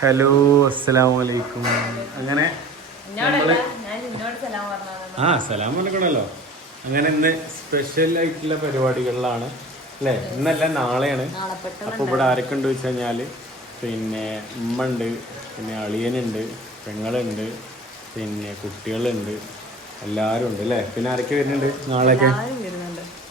Hello അസ്സലാമലൈക്കും. അങ്ങനെ സലാം പറഞ്ഞല്ലോ. അങ്ങനെ ഇന്ന് സ്പെഷ്യൽ ആയിട്ടുള്ള പരിപാടികളിലാണ് അല്ലേ? ഇന്നല്ല നാളെയാണ്. അപ്പോൾ ഇവിടെ ആരൊക്കെ ഉണ്ട് വെച്ച് കഴിഞ്ഞാൽ പിന്നെ ഉമ്മ ഉണ്ട്, പിന്നെ അളിയനുണ്ട്, പെങ്ങളുണ്ട്, പിന്നെ കുട്ടികളുണ്ട്, എല്ലാവരും ഉണ്ട് അല്ലേ? പിന്നെ ആരൊക്കെ വരുന്നുണ്ട് നാളെയൊക്കെ?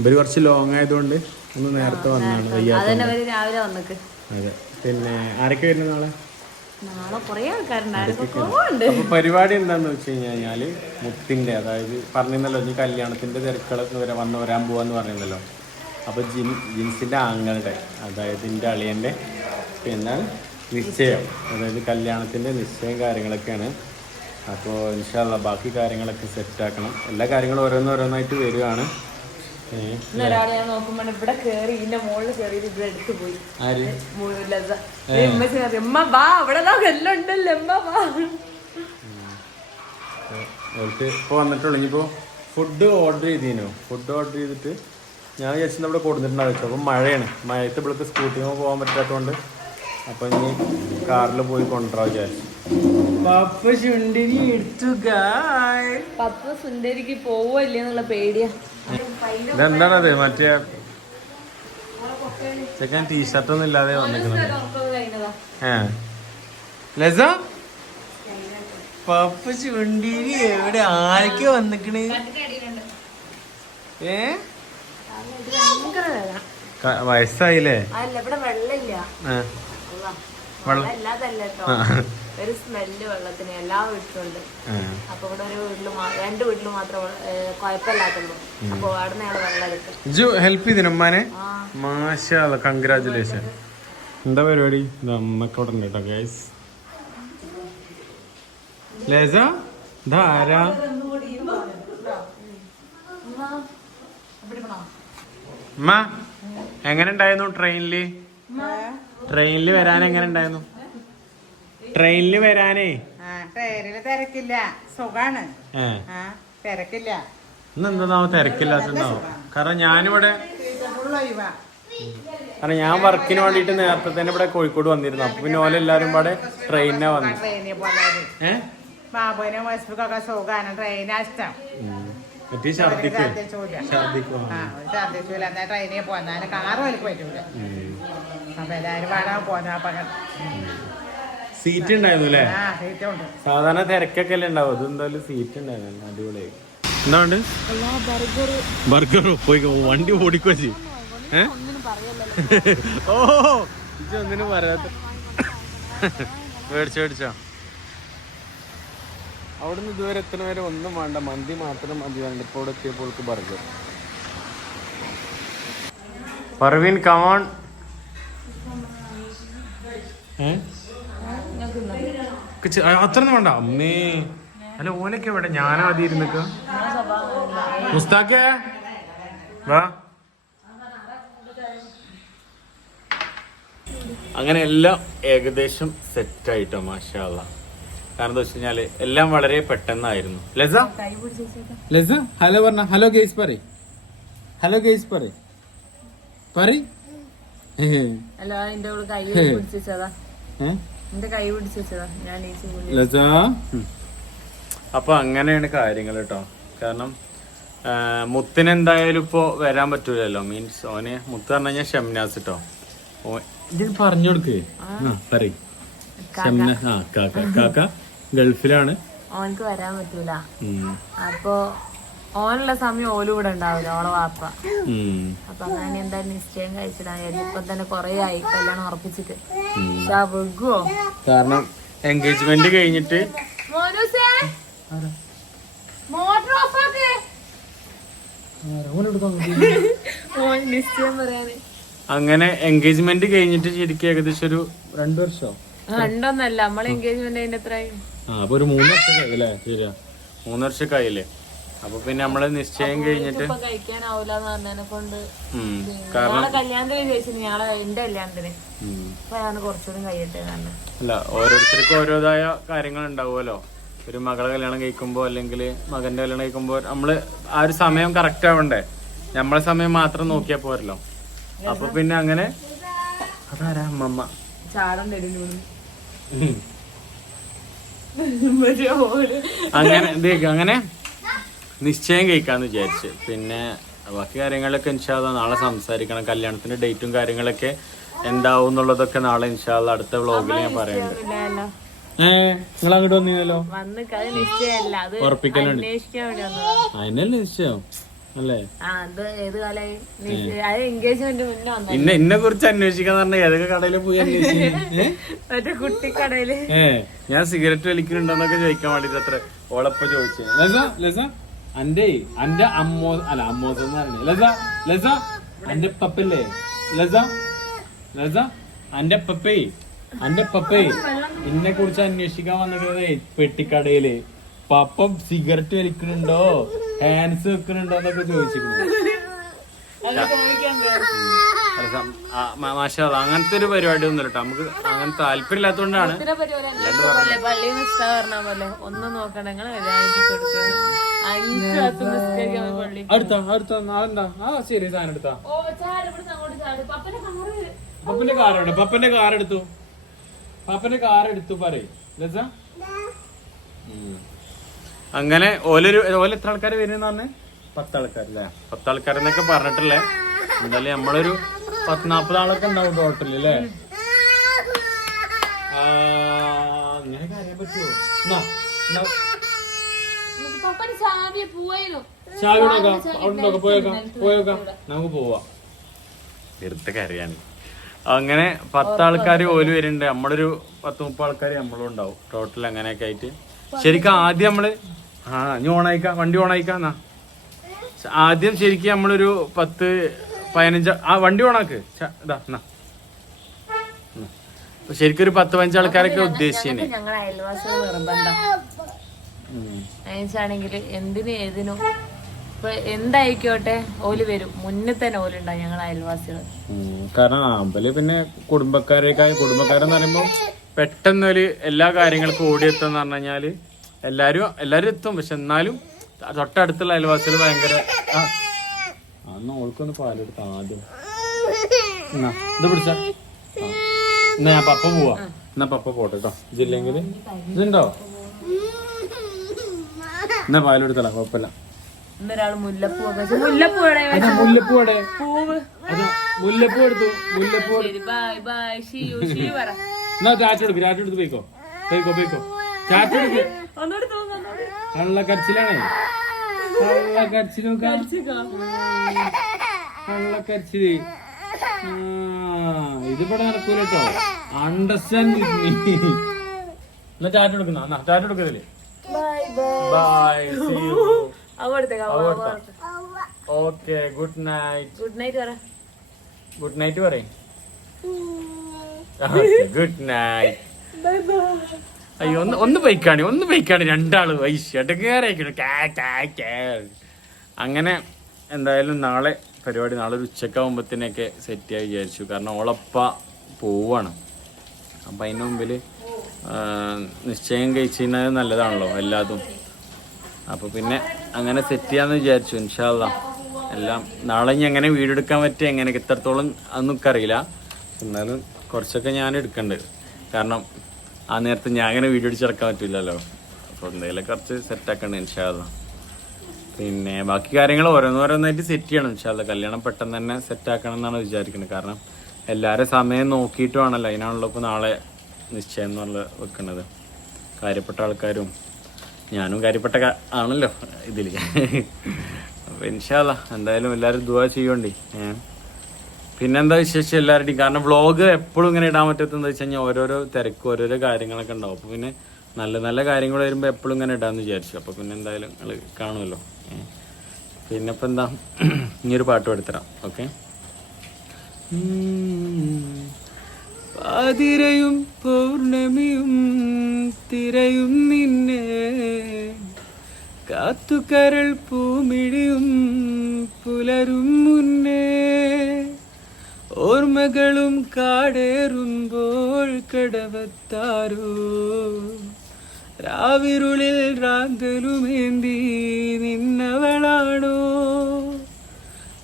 ഇവര് കുറച്ച് ലോങ് ആയതുകൊണ്ട് ഒന്ന് നേരത്തെ വന്നാണ്. അതെ. പിന്നെ ആരൊക്കെ വരുന്നത് നാളെ? അപ്പൊ പരിപാടി എന്താന്ന് വെച്ച് കഴിഞ്ഞാല് മുത്തിന്റെ, അതായത് പറഞ്ഞിരുന്നല്ലോ ഇനി കല്യാണത്തിന്റെ തിരക്കുകളൊക്കെ വരാൻ പോവാന്ന് പറഞ്ഞിരുന്നല്ലോ. അപ്പൊ ജിൻസിന്റെ ആങ്ങളുടെ, അതായത് എന്റെ അളിയന്റെ പിന്നെ നിശ്ചയം, അതായത് കല്യാണത്തിന്റെ നിശ്ചയം കാര്യങ്ങളൊക്കെയാണ്. അപ്പോൾ ഇൻഷാ അല്ലാഹ് ബാക്കി കാര്യങ്ങളൊക്കെ സെറ്റാക്കണം. എല്ലാ കാര്യങ്ങളും ഓരോന്നോരോന്നായിട്ട് വരികയാണ്. ഇപ്പൊ വന്നിട്ടുള്ളൂ. ഇനിയിപ്പോ ഫുഡ് ഓർഡർ ചെയ്തീനോ? ഫുഡ് ഓർഡർ ചെയ്തിട്ട് ഞാൻ വിചാരിച്ചത് ഇവിടെ കൊടുത്തിട്ടുണ്ടാവും വെച്ചു. അപ്പം മഴയാണ്, മഴയത്ത് ഇവിടുത്തെ സ്കൂട്ടിയിൽ പോകാൻ പറ്റാത്തതുകൊണ്ട് അപ്പൊ ഇനി കാറിൽ പോയി കൊണ്ടുവരാൻ വിചാരിച്ചു. സുന്ദരിക്ക് പോവല്ലേന്നുള്ള പേടിയാ. ഇതെന്താണത്? മറ്റേ ചെക്കൻ ടീഷർട്ട് ഒന്നും ഇല്ലാതെ വന്നിരിക്കുന്നത്. ലസ പപ്പ ചുണ്ടിരി എവിടെ ആരൊക്കെ വന്നിക്കണ്? വയസ്സായില്ലേ? ഒരു സ്മെല്ല് വെള്ളത്തിന് എല്ലാ വീട്ടിലുണ്ട്. അപ്പൊ ഇവിടെ ഒരു വീട്ടില് രണ്ട് വീട്ടില് മാത്രം കുഴപ്പമില്ലാത്തുള്ളൂ. അപ്പൊ അവിടെ നിന്ന് വെള്ളം എടുക്കും. ഹെൽപ്പ് ചെയ്തിന് ഉമ്മാനെ? മാഷാ അല്ലാഹ്, കൺഗ്രാജുലേഷൻ. എന്താ പരിപാടി? അമ്മക്ക് അവിടെ ഉണ്ട് കേട്ടോ ഗൈസ്. ലേസ ഇതാരാ? ഉമ്മ എങ്ങനെ ഉണ്ടായിരുന്നു ട്രെയിനില്? ട്രെയിനില് വരാൻ എങ്ങനെ ഉണ്ടായിരുന്നു? ട്രെയിനില് വരാനേ ട്രെയിനില് തിരക്കില്ല, സുഖാണ്. തിരക്കില്ല. ഇന്നെന്താ തിരക്കില്ലാത്തുണ്ടാവും? കാരണം ഞാനിവിടെ ഞാൻ വർക്കിന് വേണ്ടിട്ട് നേരത്തെ തന്നെ ഇവിടെ കോഴിക്കോട് വന്നിരുന്നു. അപ്പൊ പിന്നെ ഓല എല്ലാരും ഇവിടെ ട്രെയിനിനാ വന്നു. ബാബുവിനെ വയസ്സൊക്കെ സുഖാണ്, ട്രെയിനാ ഇഷ്ടം. ഛർദിക്കൂല, എന്നാ ട്രെയിനിൽ പോന്നാല് കാറ് വലിക്ക് പറ്റൂല. അപ്പൊ എല്ലാരും വേണം പോന്ന. സീറ്റ് ഉണ്ടായിരുന്നു അല്ലേ? സാധാരണ തിരക്കൊക്കെ അല്ലേ ഉണ്ടാവും. ഇത് എന്തായാലും സീറ്റ് ഉണ്ടായിരുന്നു, അടിപൊളിയായി. എന്താണ്ട് ബർഗറോ? പോയി വണ്ടി ഓടിക്കോ വെച്ച്. ഓ ഒന്നിനും പറയാത്ത മേടിച്ചോ. അവിടുന്ന് ഇതുവരെ എത്തണ വരെ ഒന്നും വേണ്ട, മന്തി മാത്രം മതി. വേണ്ട ഇപ്പോൾ ഇവിടെ എത്തിയപ്പോൾ ബർഗർ. പർവീൻ കമോൺ. അത്രയൊന്നും വേണ്ട അമ്മേ. അല്ല ഓനൊക്കെ വേണ്ട, ഞാനാ ആദ്യം ഇരുന്നിക്ക. മുസ്താഖേ വാ. അങ്ങനെ എല്ലാം ഏകദേശം സെറ്റായിട്ടോ മാഷാ അല്ലാഹ്. കാരണം എന്താ വെച്ച് കഴിഞ്ഞാല് എല്ലാം വളരെ പെട്ടെന്നായിരുന്നു. ലസ ഹലോ പറഞ്ഞ. ഹലോ ഗെയ്സ് പറ. ഹലോ ഗെയ്സ് പറ. അപ്പൊ അങ്ങനെയാണ് കാര്യങ്ങൾ കേട്ടോ. കാരണം മുത്തിനെന്തായാലും ഇപ്പൊ വരാൻ പറ്റൂലല്ലോ. മീൻസ് ഓന് മുത്ത് പറഞ്ഞു കഴിഞ്ഞാൽ ഷംനാസ് കേട്ടോ. ഇത് പറഞ്ഞു കൊടുക്ക്. കാക്ക ഗൾഫിലാണ്, ഓനക്ക് വരാൻ പറ്റൂല. അപ്പൊ ഓനുള്ള സമയം ഓലും ഇവിടെ ഉണ്ടാവില്ല, ഓളെ വാപ്പ. അപ്പൊ അങ്ങനെ എന്തായാലും നിശ്ചയം കഴിച്ചിടാൻ. ഇപ്പൊ തന്നെ കൊറേ ആയി കല്യാണം ഉറപ്പിച്ചിട്ട്. കാരണം എൻഗേജ്മെന്റ് കഴിഞ്ഞിട്ട് നിശ്ചയം പറയാന് അങ്ങനെ എൻഗേജ്മെന്റ് കഴിഞ്ഞിട്ട് ശരിക്കും ഏകദേശം ഒരു 2 വർഷമോ? രണ്ടൊന്നല്ല, നമ്മളെ എൻഗേജ്മെന്റ് അതിന്റെ എത്രയായി? അപ്പൊ ഒരു 3 വർഷം അല്ലേ? ശരിയാ, 3 വർഷമൊക്കെ ആയില്ലേ? അപ്പൊ പിന്നെ നമ്മള് നിശ്ചയം കഴിഞ്ഞിട്ട് കഴിക്കാനാവൂലെന്ന് പറഞ്ഞതിനെ കൊണ്ട് കല്യാണത്തിന് ചോദിച്ചു. ഞാളെ എന്റെ കല്യാണത്തിന് കുറച്ചുകൂടി കഴിയട്ടെ. അല്ല, ഓരോരുത്തർക്കും ഓരോതായ കാര്യങ്ങൾ ഉണ്ടാവുമല്ലോ. ഒരു മകളെ കല്യാണം കഴിക്കുമ്പോ അല്ലെങ്കിൽ മകന്റെ കല്യാണം കഴിക്കുമ്പോ നമ്മള് ആ ഒരു സമയം കറക്റ്റ് ആവണ്ടേ? നമ്മളെ സമയം മാത്രം നോക്കിയാ പോരല്ലോ. അപ്പൊ പിന്നെ അങ്ങനെ അതാരാ അമ്മമ്മ അങ്ങനെ നിശ്ചയം കഴിക്കാന്ന് വിചാരിച്ചു. പിന്നെ ബാക്കി കാര്യങ്ങളൊക്കെ ഇൻഷാല്ലാ നാളെ സംസാരിക്കണം. കല്യാണത്തിന്റെ ഡേറ്റും കാര്യങ്ങളൊക്കെ എന്താവും എന്നുള്ളതൊക്കെ നാളെ ഇൻഷാല്ലാ അടുത്ത വ്ളോഗിൽ ഞാൻ പറയുന്നുണ്ട്. നിങ്ങൾ അങ്ങോട്ട് വന്നീനല്ലോ, ഉറപ്പിക്കലുണ്ട്. അതിനല്ലേ നിശ്ചയം അല്ലേ? ഇന്നെ കുറിച്ച് അന്വേഷിക്കാന്ന് പറഞ്ഞ ഏതൊക്കെ കടയില് പോയി അന്വേഷിച്ചു? കുട്ടിക്കടയില് ഞാൻ സിഗരറ്റ് വലിക്കുന്നുണ്ടോന്നൊക്കെ ചോദിക്കാൻ വേണ്ടിട്ട് അത്ര ഓളപ്പ ചോദിച്ചു. ലസ അന്റെ അമ്മോസെന്ന് പറഞ്ഞു. ലസ അന്റെ പപ്പല്ലേ? ലസ അന്റെ പപ്പേ ഇന്നെ കുറിച്ച് അന്വേഷിക്കാൻ വന്നിട്ട് പെട്ടിക്കടയില് പപ്പം സിഗരറ്റ് വലിക്കുന്നുണ്ടോ ഹാൻഡ്സ് വെക്കുന്നുണ്ടോ എന്നൊക്കെ ചോദിച്ചിട്ടുണ്ട്. മാഷാ അങ്ങനത്തെ ഒരു പരിപാടി ഒന്നും കേട്ടോ, നമുക്ക് അങ്ങനെ താല്പര്യമില്ലാത്തോണ്ടാണ്. ഒന്നും നോക്കണ്ട, ശരി സാധനം എടുത്താ പപ്പന്റെ കാർ എടുത്തു. പപ്പന്റെ കാർ എടുത്തു പറയും. അങ്ങനെ ഓല എത്ര ആൾക്കാര് വരുന്ന പറഞ്ഞേ? 10 ആൾക്കാരല്ലേ? 10 ആൾക്കാരെന്നൊക്കെ പറഞ്ഞിട്ടില്ലേ. എന്തായാലും നമ്മളൊരു 40 ആളൊക്കെ ഉണ്ടാവും ടോട്ടല് അല്ലേ? അങ്ങനെ കാര്യം പറ്റുമോ? ചാവി അവിടെ പോയേക്കാം നമുക്ക് പോവാം. വെറുതെ കരയാണ്. അങ്ങനെ 10 ആൾക്കാർ ഓല് വരുന്നുണ്ട്. നമ്മളൊരു 10-30 ആൾക്കാർ നമ്മളും ഉണ്ടാവും ടോട്ടൽ. അങ്ങനെയൊക്കെ ആയിട്ട് ശരിക്കും ആദ്യം നമ്മള് വണ്ടി ഓണായിക്കാന്നാ ആദ്യം ശരിക്കും നമ്മളൊരു 10-15 വണ്ടി ഓണാക്ക് ഇതാ ശരിക്കും ഒരു 10-15 ആൾക്കാരൊക്കെ ഉദ്ദേശിച്ചേ. ഞങ്ങൾ അയൽവാസികൾ നിർബന്ധം അയച്ചാണെങ്കിൽ എന്തിനും ഏതിനും ഇപ്പൊ എന്തായിക്കോട്ടെ ഓല് വരും. മുന്നിൽ തന്നെ ഓലുണ്ടാവും ഞങ്ങൾ അയൽവാസികൾ. കാരണം ആമ്പല് പിന്നെ കുടുംബക്കാരെന്ന് പറയുമ്പോ പെട്ടെന്ന് ഒരു എല്ലാ കാര്യങ്ങൾക്കും ഓടിയെത്തുന്ന പറഞ്ഞു കഴിഞ്ഞാല് എല്ലാരും എത്തും. പക്ഷെ എന്നാലും തൊട്ടടുത്തുള്ള അയൽവാസികൾ ഭയങ്കര അന്ന് ഓൾക്കൊന്ന് പാലെടുത്ത ആദ്യം ഇത് പിടിച്ച എന്നാ ഞാൻ പപ്പ പോവാ. എന്നാ പപ്പ പോട്ടെ കേട്ടോ. ഇതില്ലെങ്കിൽ ഇതുണ്ടോ? എന്നാ പാലെടുത്തല കുഴപ്പമില്ല. ഇന്നൊരാള് മുല്ലപ്പൂ എടുത്തു. മുല്ലപ്പൂ എന്നാ ചാറ്റെടുത്ത് പോയിക്കോ. ചാറ്റെടുക്ക്. കള്ളക്കരച്ചിലാണേ. കള്ളക്കരച്ചില് ഇതിവിടെ നടക്കൂല കേട്ടോ. അണ്ടർസ്റ്റാൻഡ് എന്നാ ചാറ്റെടുക്കുന്നതില്. Bye, see you. Okay, good night പറയും. Good night. അയ്യോ ഒന്ന് ബൈക്കാണ് രണ്ടാള് അങ്ങനെ എന്തായാലും നാളെ പരിപാടി നാളെ ഒരു ഉച്ചക്കാവുമ്പത്തിനൊക്കെ സെറ്റായി വിചാരിച്ചു. കാരണം ഓളപ്പ പോവാണ്. അപ്പം അതിന് മുമ്പിൽ നിശ്ചയം കഴിച്ചിരുന്നത് നല്ലതാണല്ലോ എല്ലാതും. അപ്പോൾ പിന്നെ അങ്ങനെ സെറ്റ് ചെയ്യാമെന്ന് വിചാരിച്ചു. ഇൻഷാ അല്ലാ എല്ലാം നാളെ ഇനി എങ്ങനെ വീഡിയോ എടുക്കാൻ പറ്റുക എങ്ങനെയൊക്കെ എത്രത്തോളം അതൊന്നും അറിയില്ല. എന്നാലും കുറച്ചൊക്കെ ഞാൻ എടുക്കേണ്ടത്. കാരണം ആ നേരത്തെ ഞാൻ അങ്ങനെ വീഡിയോ അടിച്ചിറക്കാൻ പറ്റില്ലല്ലോ. അപ്പോൾ എന്തെങ്കിലും കുറച്ച് സെറ്റാക്കണ്ട ഇൻഷാ അല്ലാ. പിന്നെ ബാക്കി കാര്യങ്ങൾ ഓരോന്നോരോന്നായിട്ട് സെറ്റ് ചെയ്യണം ഇൻഷാ അല്ലാ. കല്യാണം പെട്ടെന്ന് തന്നെ സെറ്റാക്കണം എന്നാണ് വിചാരിക്കുന്നത്. കാരണം എല്ലാവരും സമയം നോക്കിയിട്ട് വേണമല്ലോ. അതിനാണല്ലോ ഇപ്പോൾ നാളെ നിശ്ചയം എന്നുള്ള വെക്കുന്നത്. കാര്യപ്പെട്ട ആൾക്കാരും ഞാനും കാര്യപ്പെട്ട ആണല്ലോ ഇതിൽ. അപ്പോൾ ഇൻഷാ അല്ലാ എന്തായാലും എല്ലാവരും ദുആ ചെയ്യോണ്ടി. പിന്നെന്താ വിശേഷം എല്ലാവരുടെയും? കാരണം വ്ളോഗ് എപ്പോഴും ഇങ്ങനെ ഇടാൻ പറ്റത്തെന്ന് വെച്ച് കഴിഞ്ഞാൽ ഓരോരോ തിരക്കും ഓരോരോ കാര്യങ്ങളൊക്കെ ഉണ്ടാവും. അപ്പോൾ പിന്നെ നല്ല നല്ല കാര്യങ്ങൾ വരുമ്പോൾ എപ്പോഴും ഇങ്ങനെ ഇടാമെന്ന് വിചാരിച്ചു. അപ്പോൾ പിന്നെ എന്തായാലും നിങ്ങൾ കാണുമല്ലോ. പിന്നെ ഇപ്പം എന്താ ഇനിയൊരു പാട്ട് പാടിത്തരാം. ഓക്കെ. പാതിരയും പൗർണമിയും തിരയും നിന്നെ കാത്തുകരൾ പൂമിഴിയും പുലരും മുന്നേ ഓർമ്മകളും കാടേറുമ്പോൾ കടവത്താരോ രാവിരുളിൽ റാന്തലുമേന്തി നിന്നവളാണോ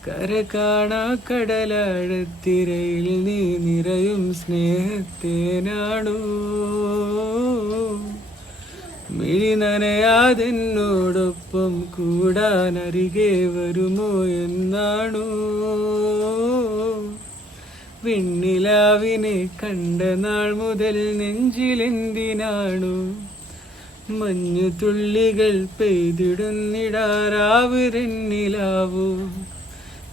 കര കാണാ കടലാഴത്തിരയിൽ നീ നിറയും സ്നേഹത്തേനാണു മിഴി നനയാതെന്നോടൊപ്പം കൂടാൻ അരികെ വരുമോ എന്നാണു വെണ്ണിലാവിനെ കണ്ട നാൾ മുതൽ നെഞ്ചിലെന്തിനാണു മഞ്ഞു തുള്ളികൾ പെയ്തിടുന്നിടാറാവ് തെന്നിലാവൂ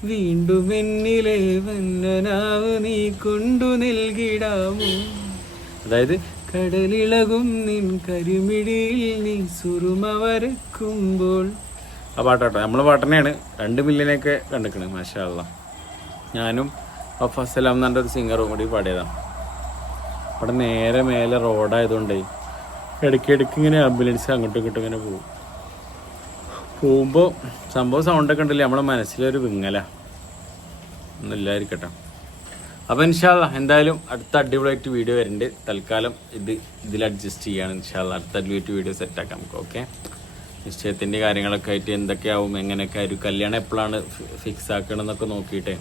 വീണ്ടും എന്നിലെ വന്നനാവ് നീ കൊണ്ടു നൽകിടാമോ അതായത് കടലിളകും നിൻ കരിമിഴിയിൽ നീ സുറുമ വരക്കുമ്പോൾ ആ പാട്ടാട്ടോ നമ്മളെ പാട്ടനെയാണ് 2 മില്യനൊക്കെ കണ്ടിക്കണ് മാഷാ അല്ലാഹ് ഞാനും അഫസലാം എന്ന് പറഞ്ഞൊരു സിംഗറും കൂടി പാടിയതാണ് അവിടെ നേരെ മേലെ റോഡായതുകൊണ്ടേ ഇടയ്ക്കിടയ്ക്ക് ഇങ്ങനെ ആംബുലൻസ് അങ്ങോട്ടും ഇങ്ങോട്ടും ഇങ്ങനെ പോകുമ്പോൾ സംഭവം സൗണ്ടൊക്കെ ഉണ്ടല്ലേ നമ്മളെ മനസ്സിലൊരു വിങ്ങല ഒന്നുമില്ലായിരിക്കട്ടെ അപ്പം ഇൻഷാ അല്ലാഹ് എന്തായാലും അടുത്ത അടിപൊളിയായിട്ട് വീഡിയോ വരുന്നുണ്ട് തൽക്കാലം ഇതിൽ അഡ്ജസ്റ്റ് ചെയ്യാണ് ഇൻഷാ അല്ലാഹ് അടുത്ത അടിപൊളിയായിട്ട് വീഡിയോ സെറ്റാക്കാം നമുക്ക് ഓക്കെ നിശ്ചയത്തിൻ്റെ കാര്യങ്ങളൊക്കെ ആയിട്ട് എന്തൊക്കെയാവും എങ്ങനെയൊക്കെ ആയിരിക്കും കല്യാണം എപ്പോഴാണ് ഫിക്സ് ആക്കണം എന്നൊക്കെ നോക്കിയിട്ടേ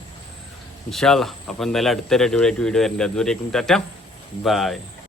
ഇൻഷാ അല്ലാഹ് അപ്പം എന്തായാലും അടുത്തൊരു അടിപൊളിയായിട്ട് വീഡിയോ വരുന്നുണ്ട് അതുവരേക്കും ടാറ്റ ബൈ